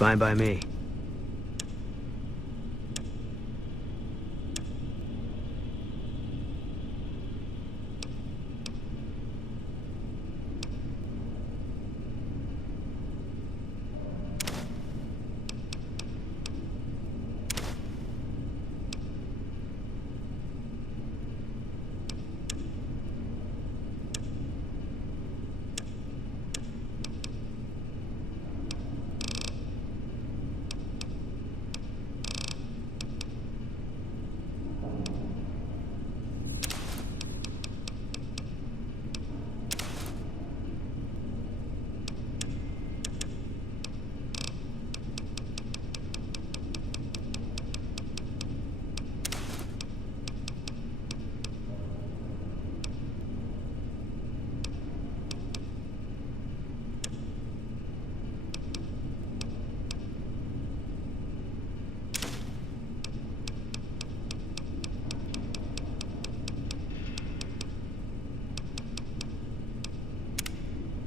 Fine by me.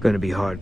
Gonna be hard.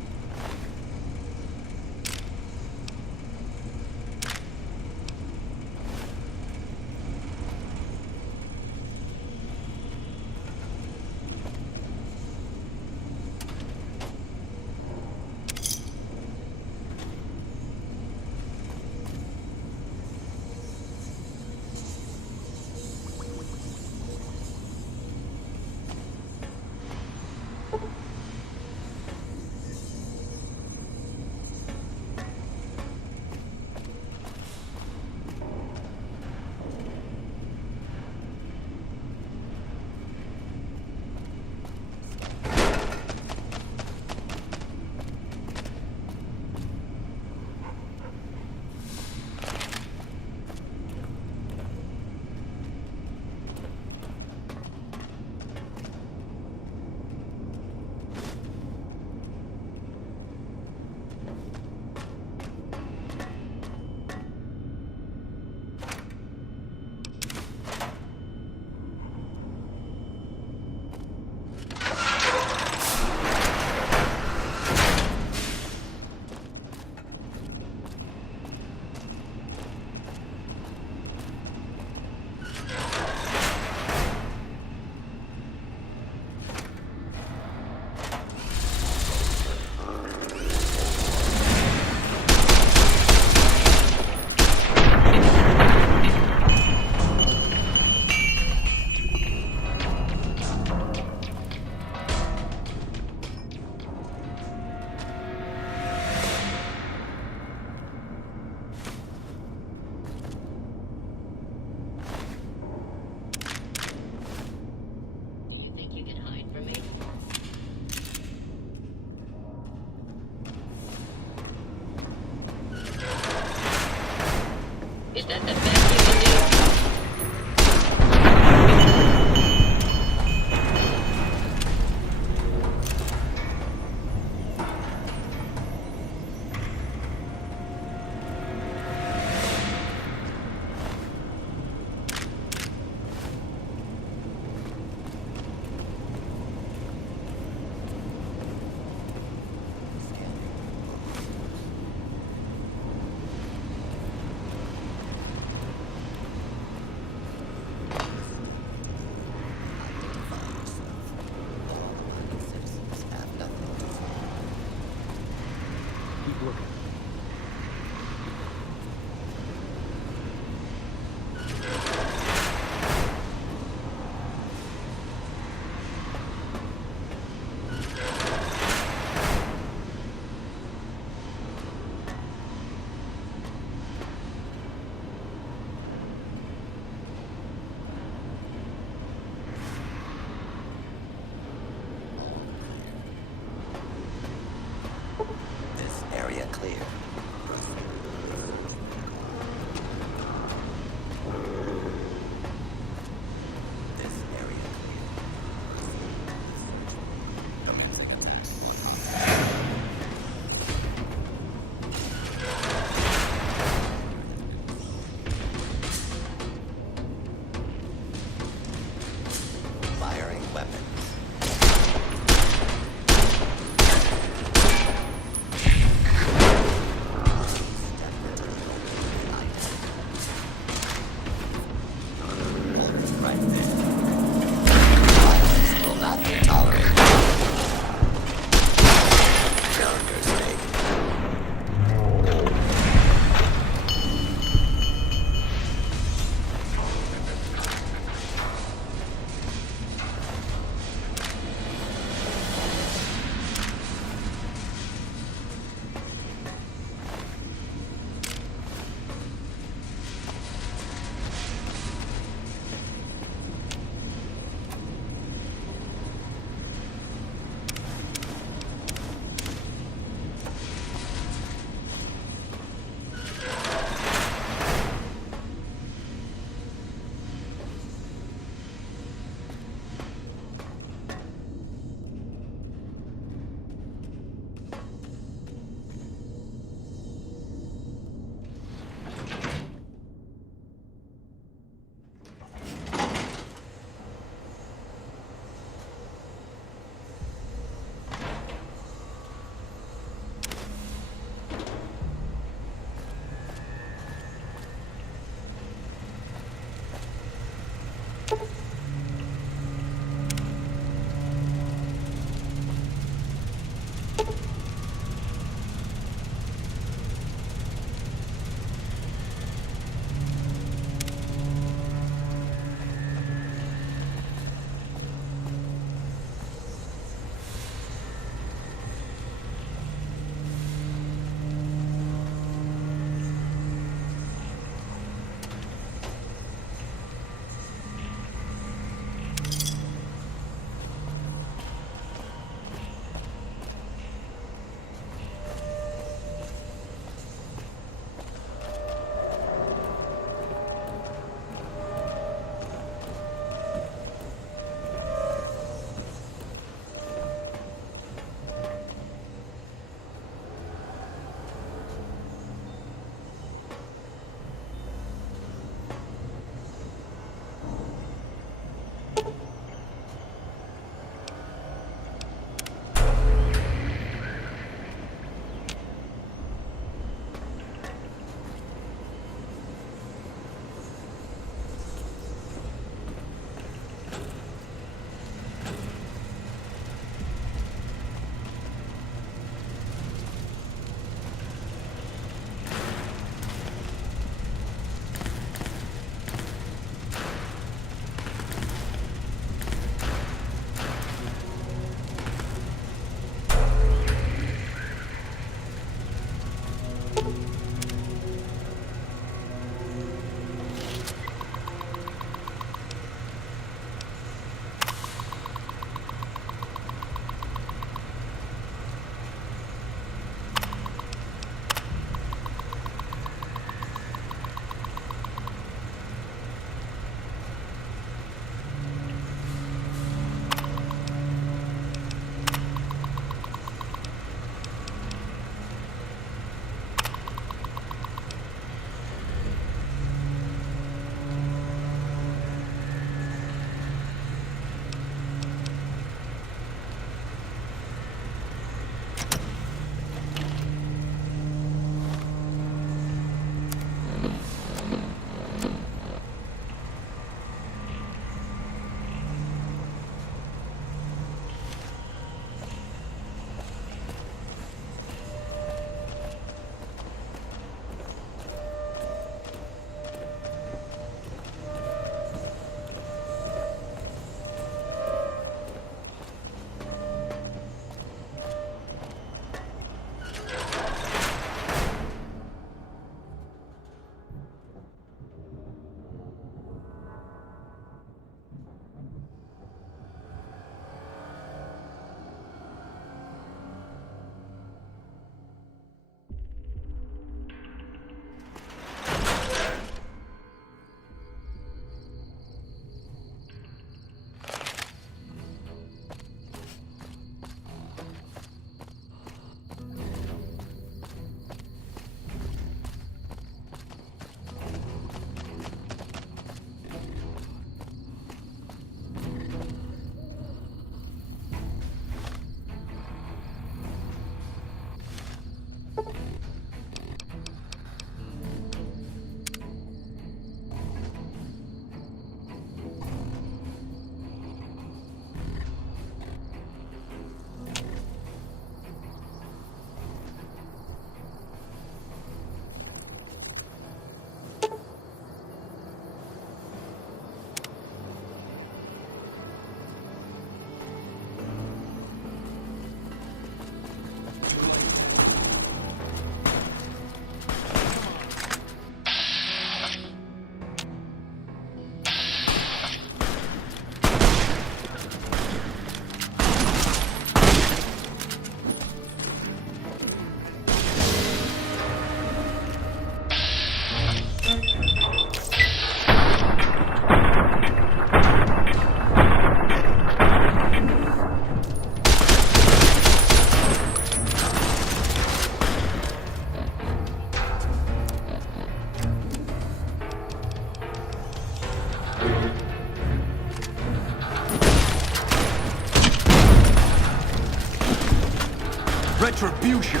Retribution!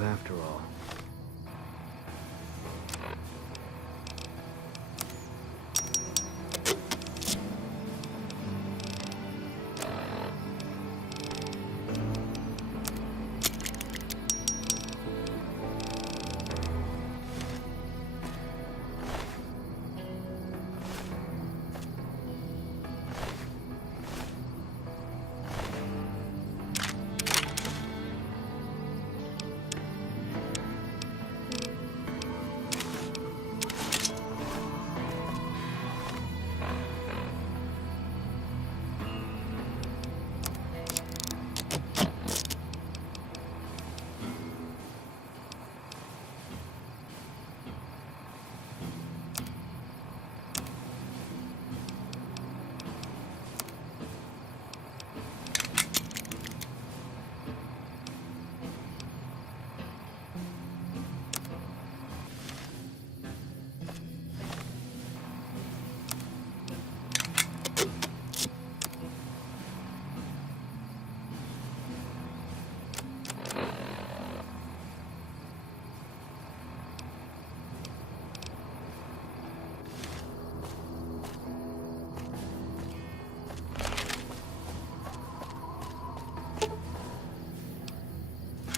After all.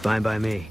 Fine by me.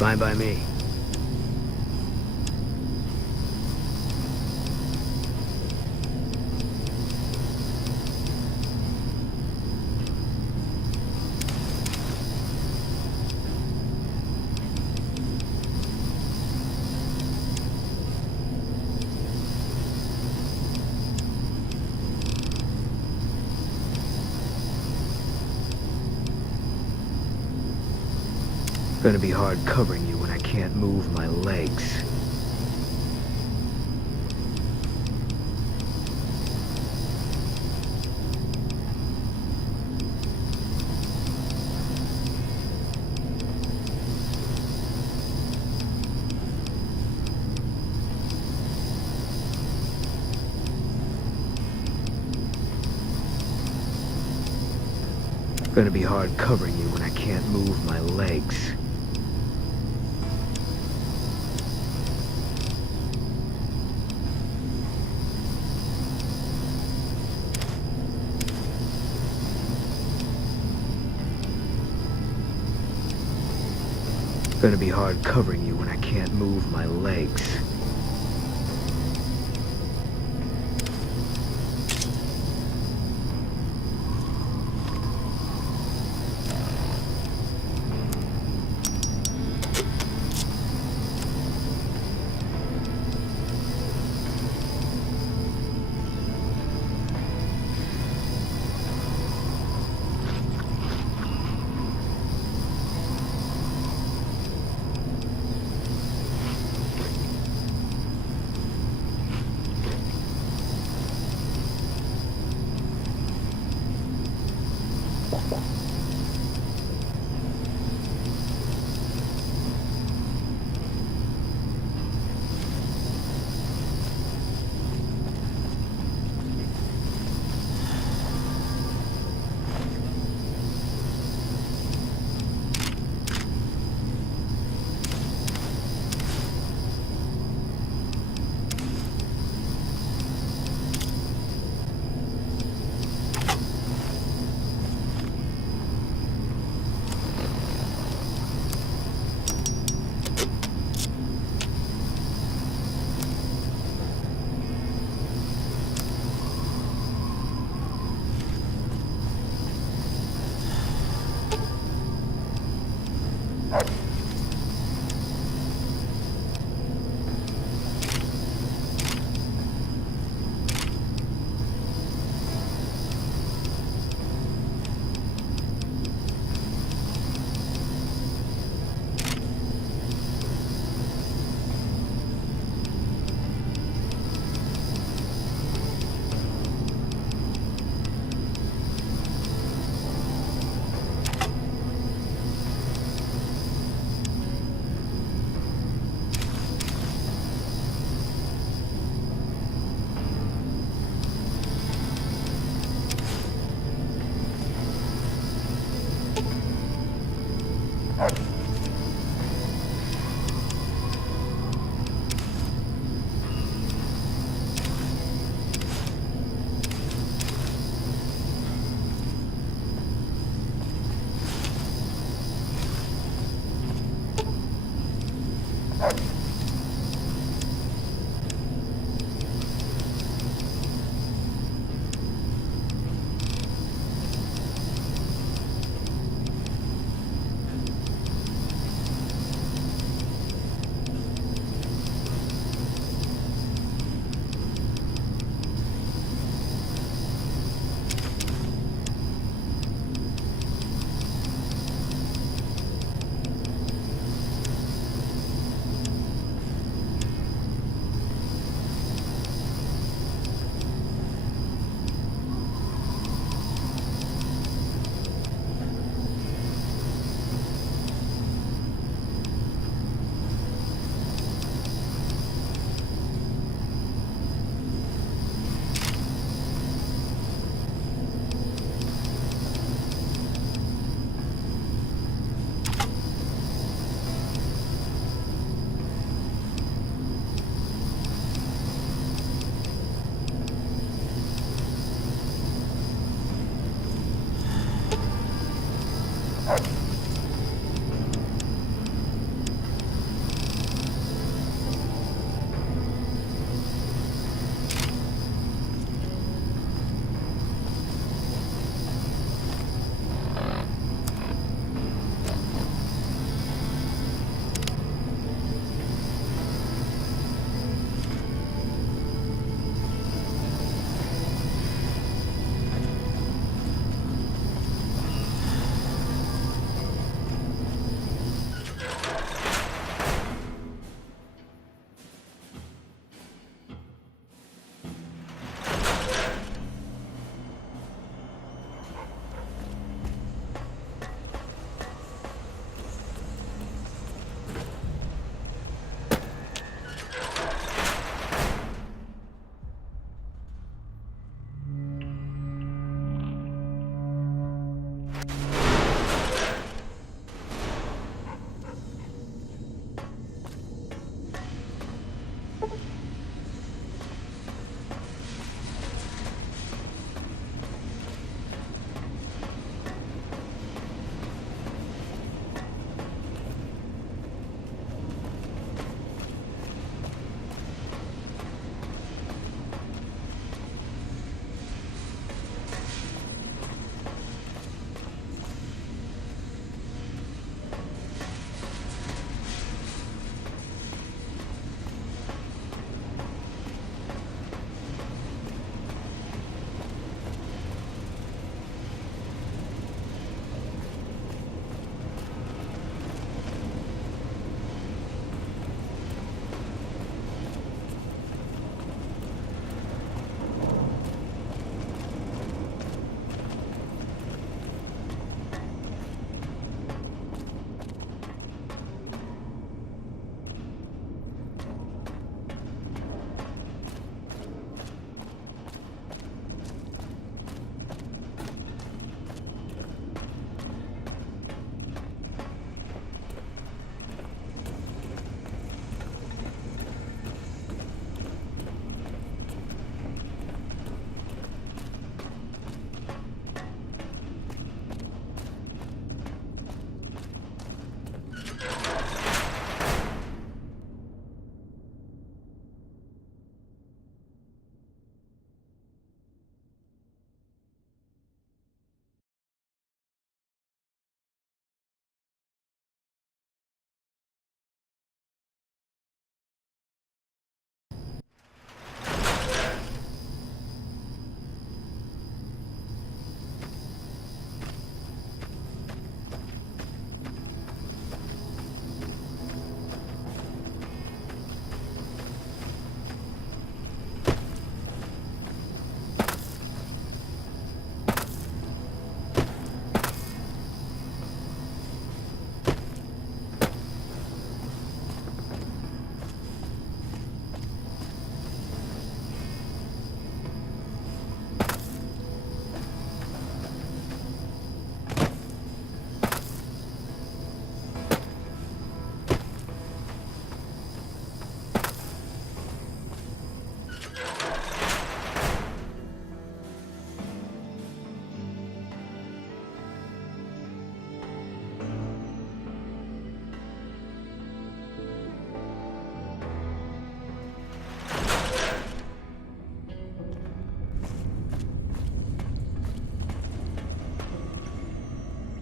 Fine by me. Gonna be hard covering you when I can't move my legs. Gonna be hard covering you when I can't move my legs. Gonna be hard covering you when I can't move my legs.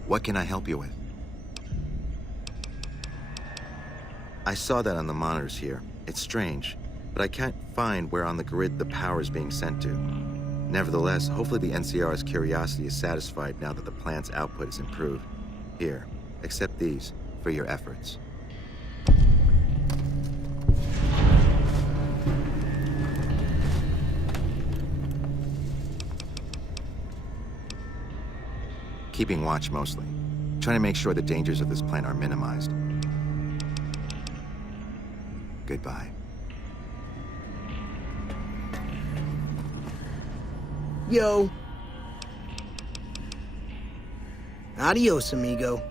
What can I help you with? I saw that on the monitors here. It's strange, but I can't find where on the grid the power is being sent to. Nevertheless, hopefully the NCR's curiosity is satisfied now that the plant's output is improved. Here, accept these for your efforts. Keeping watch mostly. Trying to make sure the dangers of this plant are minimized. Goodbye. Yo. Adios, amigo.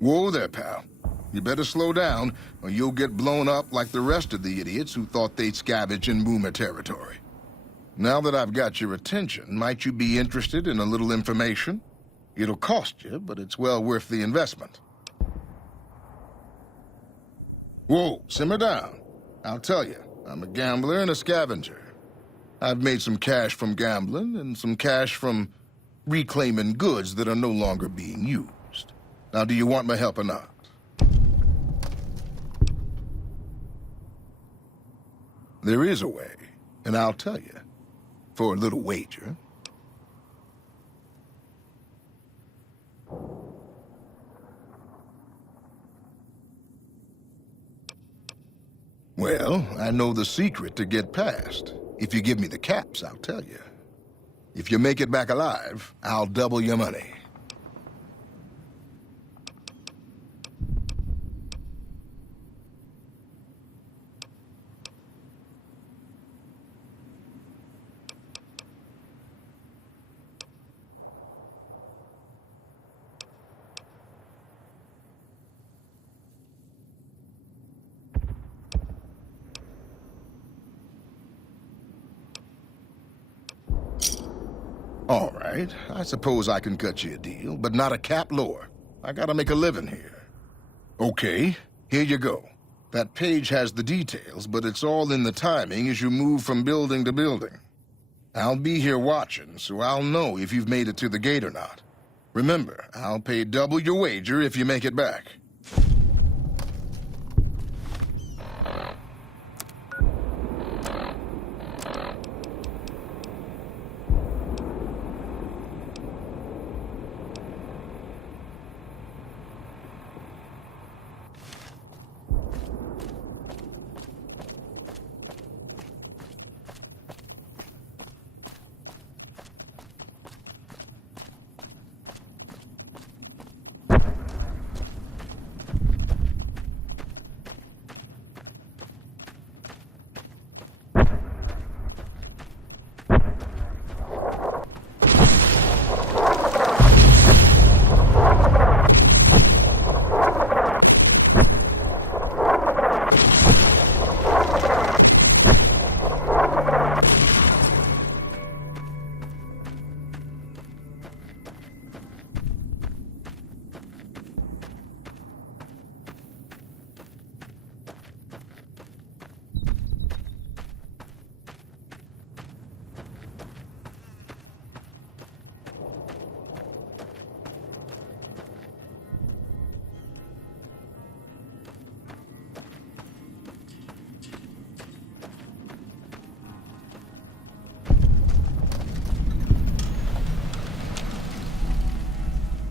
Whoa there, pal. You better slow down, or you'll get blown up like the rest of the idiots who thought they'd scavenge in Boomer territory. Now that I've got your attention, might you be interested in a little information? It'll cost you, but it's well worth the investment. Whoa, simmer down. I'll tell you, I'm a gambler and a scavenger. I've made some cash from gambling and some cash from reclaiming goods that are no longer being used. Now, do you want my help or not? There is a way, and I'll tell you, for a little wager. Well, I know the secret to get past. If you give me the caps, I'll tell you. If you make it back alive, I'll double your money. All right, I suppose I can cut you a deal, but not a cap lower. I gotta make a living here. Okay, here you go. That page has the details, but it's all in the timing as you move from building to building. I'll be here watching, so I'll know if you've made it to the gate or not. Remember, I'll pay double your wager if you make it back.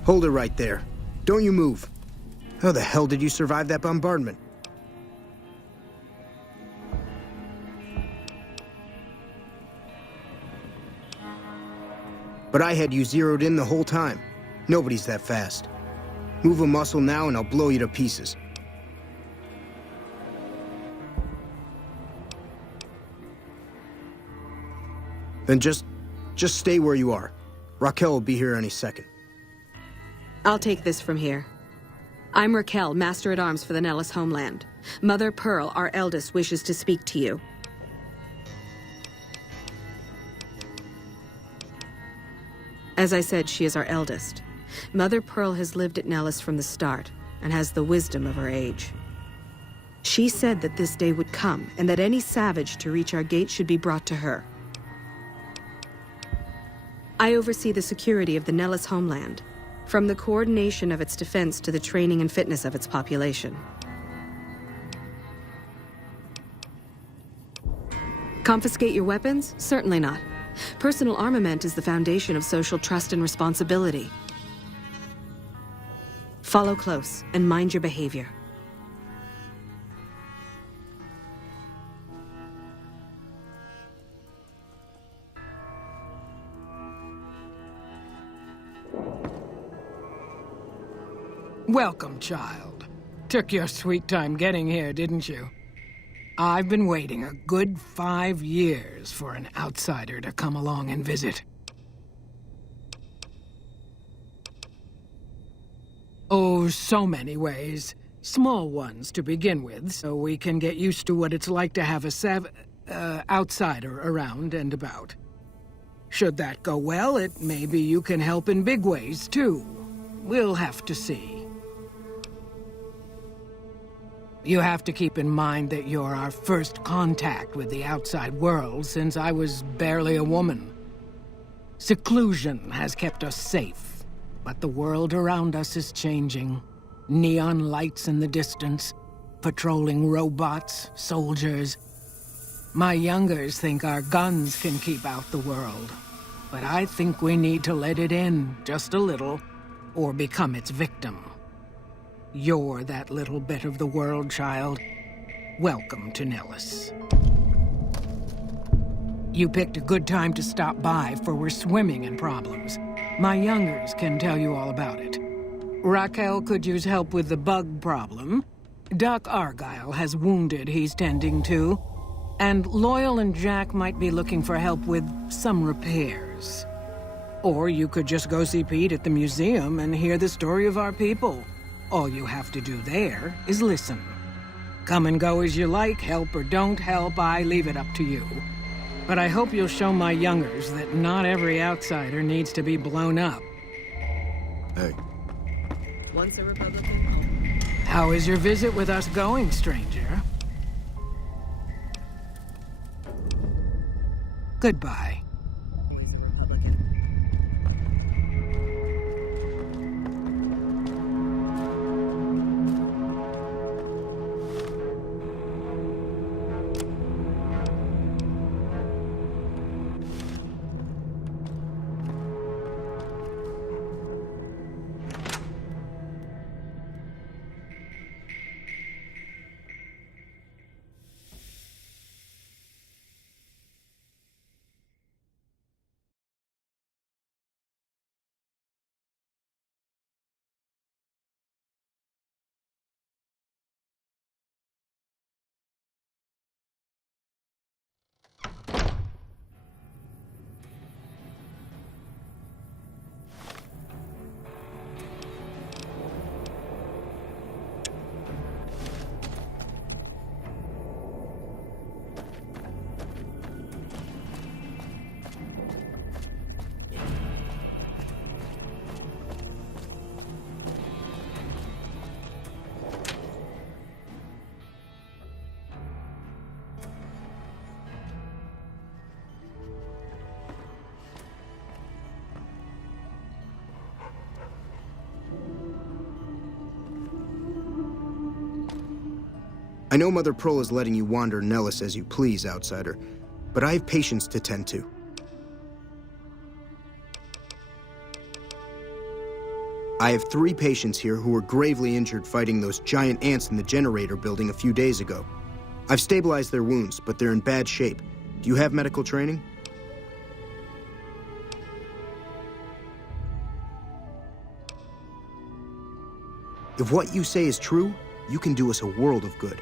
Hold it right there. Don't you move. How the hell did you survive that bombardment? But I had you zeroed in the whole time. Nobody's that fast. Move a muscle now and I'll blow you to pieces. Then just stay where you are. Raquel will be here any second. I'll take this from here. I'm Raquel, Master-at-Arms for the Nellis homeland. Mother Pearl, our eldest, wishes to speak to you. As I said, she is our eldest. Mother Pearl has lived at Nellis from the start, and has the wisdom of her age. She said that this day would come, and that any savage to reach our gate should be brought to her. I oversee the security of the Nellis homeland, from the coordination of its defense to the training and fitness of its population. Confiscate your weapons? Certainly not. Personal armament is the foundation of social trust and responsibility. Follow close and mind your behavior. Welcome, child. Took your sweet time getting here, didn't you? I've been waiting a good 5 years for an outsider to come along and visit. Oh, so many ways. Small ones to begin with, so we can get used to what it's like to have a outsider around and about. Should that go well, maybe you can help in big ways, too. We'll have to see. You have to keep in mind that you're our first contact with the outside world since I was barely a woman. Seclusion has kept us safe, but the world around us is changing. Neon lights in the distance, patrolling robots, soldiers. My youngers think our guns can keep out the world, but I think we need to let it in just a little, or become its victim. You're that little bit of the world, child. Welcome to Nellis. You picked a good time to stop by, for we're swimming in problems. My youngers can tell you all about it. Raquel could use help with the bug problem. Doc Argyle has wounded he's tending to. And Loyal and Jack might be looking for help with some repairs. Or you could just go see Pete at the museum and hear the story of our people. All you have to do there is listen. Come and go as you like, help or don't help, I leave it up to you. But I hope you'll show my youngers that not every outsider needs to be blown up. Hey, Once a Republican. How is your visit with us going, stranger? Goodbye. Always a Republican. I know Mother Pearl is letting you wander Nellis as you please, outsider, but I have patients to tend to. I have 3 patients here who were gravely injured fighting those giant ants in the generator building a few days ago. I've stabilized their wounds, but they're in bad shape. Do you have medical training? If what you say is true, you can do us a world of good.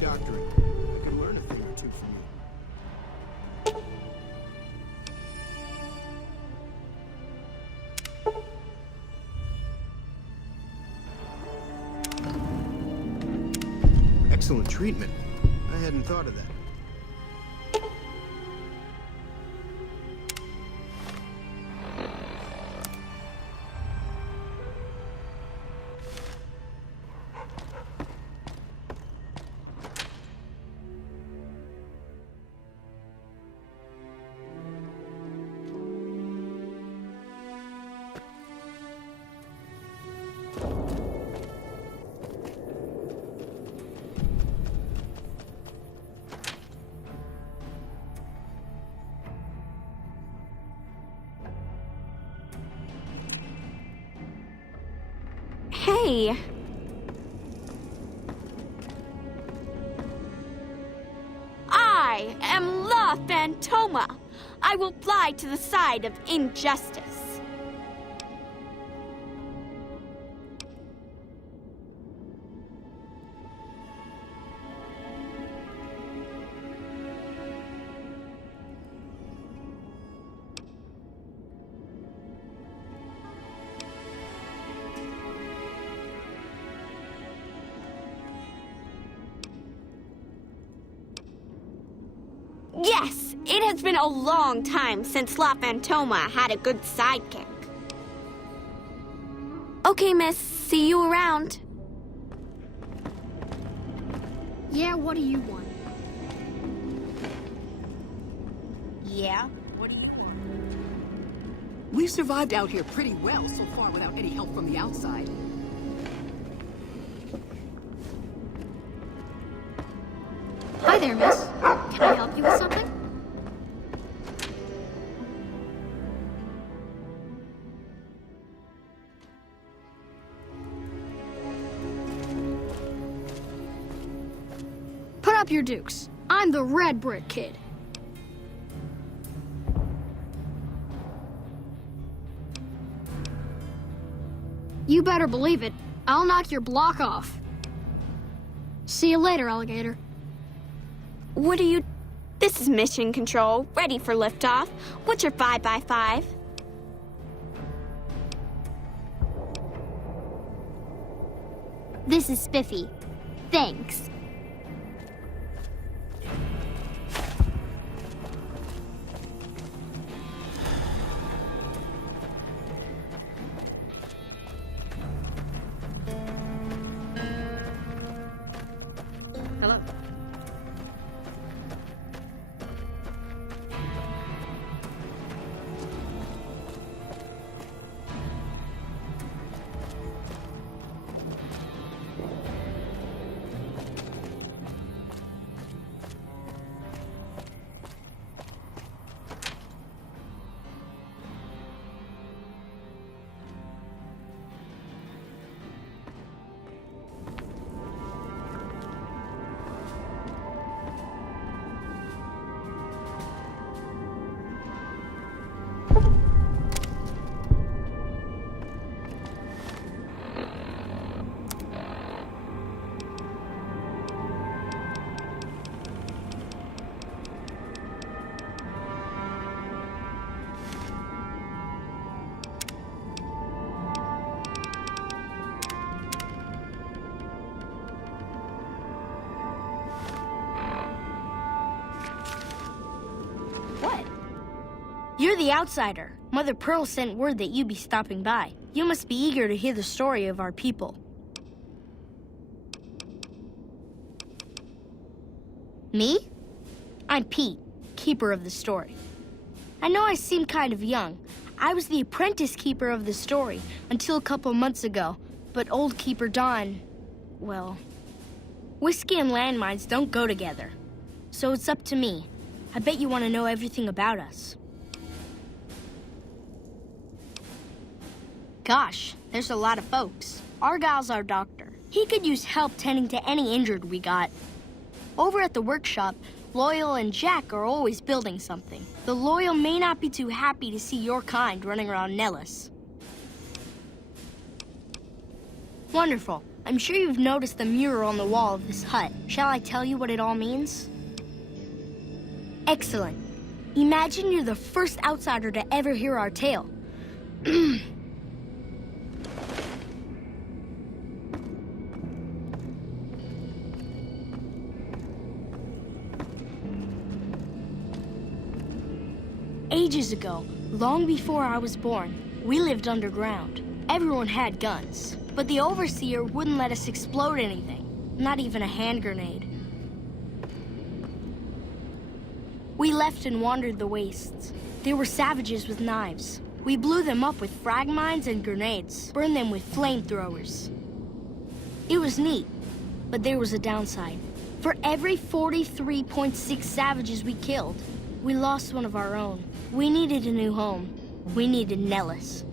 Doctorate. I can learn a thing or two from you. Excellent treatment. I hadn't thought of that. Hey! I am La Phantoma. I will fly to the side of injustice. Yes, it has been a long time since La Phantoma had a good sidekick. Okay, miss. See you around. Yeah, what do you want? Yeah? What do you want? We've survived out here pretty well so far without any help from the outside. Hi there, miss. Can I help you with something? your dukes. I'm the red brick kid. You better believe it. I'll knock your block off. See you later, alligator. What are you... This is Mission Control, ready for liftoff. What's your 5x5? This is Spiffy. Thanks. Hello. What? You're the outsider. Mother Pearl sent word that you'd be stopping by. You must be eager to hear the story of our people. Me? I'm Pete, keeper of the story. I know I seem kind of young. I was the apprentice keeper of the story until a couple months ago, but old Keeper Don, well, whiskey and landmines don't go together. So it's up to me. I bet you want to know everything about us. Gosh, there's a lot of folks. Argyle's our doctor. He could use help tending to any injured we got. Over at the workshop, Loyal and Jack are always building something. The Loyal may not be too happy to see your kind running around Nellis. Wonderful. I'm sure you've noticed the mural on the wall of this hut. Shall I tell you what it all means? Excellent. Imagine you're the first outsider to ever hear our tale. Ages ago, long before I was born, we lived underground. Everyone had guns, but the Overseer wouldn't let us explode anything, not even a hand grenade. We left and wandered the wastes. There were savages with knives. We blew them up with frag mines and grenades, burned them with flamethrowers. It was neat, but there was a downside. For every 43.6 savages we killed, we lost one of our own. We needed a new home. We needed Nellis.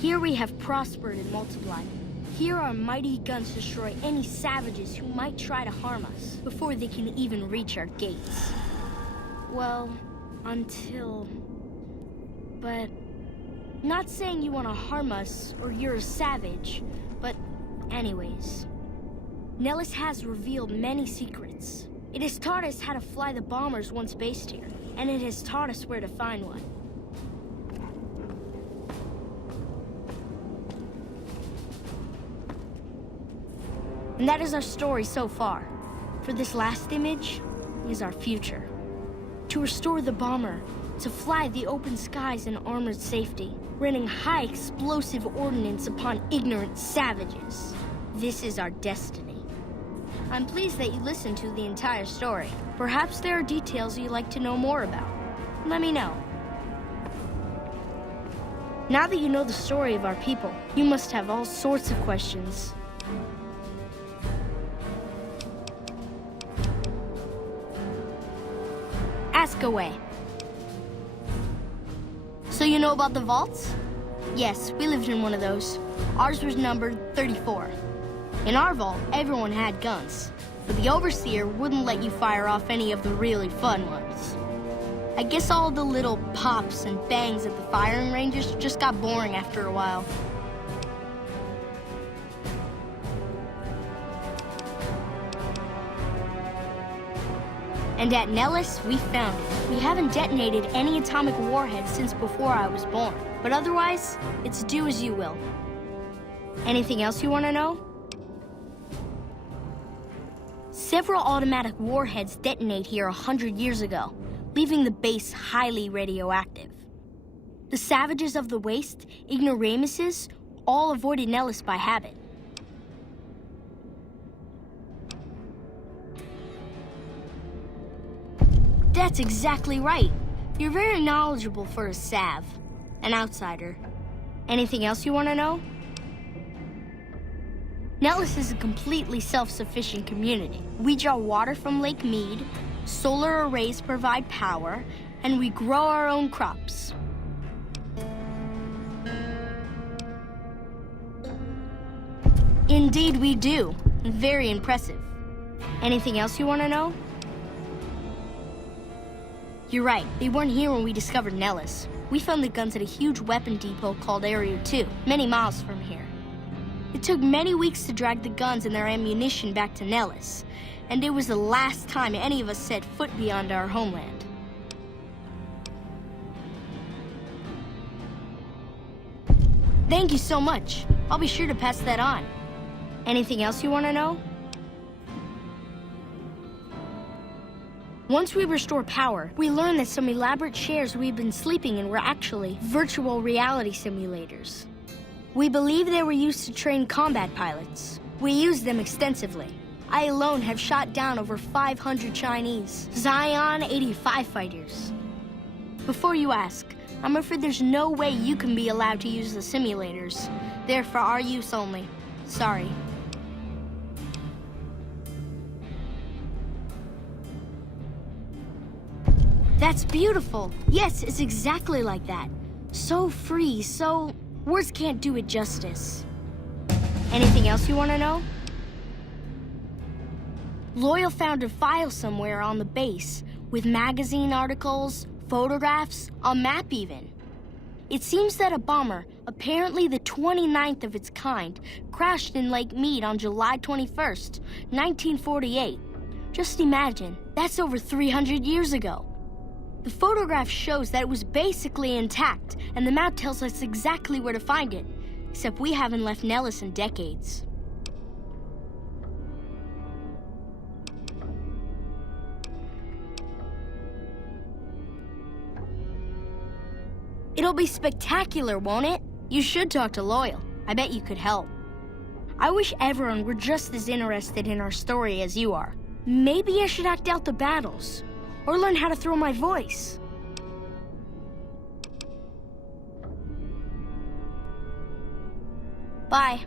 Here we have prospered and multiplied. Here our mighty guns destroy any savages who might try to harm us before they can even reach our gates. Well, until... But... Not saying you want to harm us or you're a savage, but anyways. Nellis has revealed many secrets. It has taught us how to fly the bombers once based here, and it has taught us where to find one. And that is our story so far. For this last image is our future. To restore the bomber, to fly the open skies in armored safety, raining high explosive ordnance upon ignorant savages. This is our destiny. I'm pleased that you listened to the entire story. Perhaps there are details you'd like to know more about. Let me know. Now that you know the story of our people, you must have all sorts of questions. Ask away. So you know about the vaults? Yes, we lived in one of those. Ours was numbered 34. In our vault, everyone had guns, but the Overseer wouldn't let you fire off any of the really fun ones. I guess all the little pops and bangs at the firing ranges just got boring after a while. And at Nellis, we found it. We haven't detonated any atomic warheads since before I was born. But otherwise, it's do as you will. Anything else you want to know? Several automatic warheads detonate here 100 years ago, leaving the base highly radioactive. The savages of the waste, ignoramuses, all avoided Nellis by habit. That's exactly right. You're very knowledgeable for a Sav, an outsider. Anything else you want to know? Nellis is a completely self-sufficient community. We draw water from Lake Mead, solar arrays provide power, and we grow our own crops. Indeed we do. Very impressive. Anything else you want to know? You're right, they weren't here when we discovered Nellis. We found the guns at a huge weapon depot called Area 2, many miles from here. It took many weeks to drag the guns and their ammunition back to Nellis, and it was the last time any of us set foot beyond our homeland. Thank you so much. I'll be sure to pass that on. Anything else you want to know? Once we restore power, we learned that some elaborate chairs we've been sleeping in were actually virtual reality simulators. We believe they were used to train combat pilots. We used them extensively. I alone have shot down over 500 Chinese Zion 85 fighters. Before you ask, I'm afraid there's no way you can be allowed to use the simulators. They're for our use only. Sorry. That's beautiful. Yes, it's exactly like that. So free, so... words can't do it justice. Anything else you want to know? Loyal found a file somewhere on the base with magazine articles, photographs, a map even. It seems that a bomber, apparently the 29th of its kind, crashed in Lake Mead on July 21st, 1948. Just imagine, that's over 300 years ago. The photograph shows that it was basically intact, and the map tells us exactly where to find it, except we haven't left Nellis in decades. It'll be spectacular, won't it? You should talk to Loyal. I bet you could help. I wish everyone were just as interested in our story as you are. Maybe I should act out the battles, or learn how to throw my voice. Bye.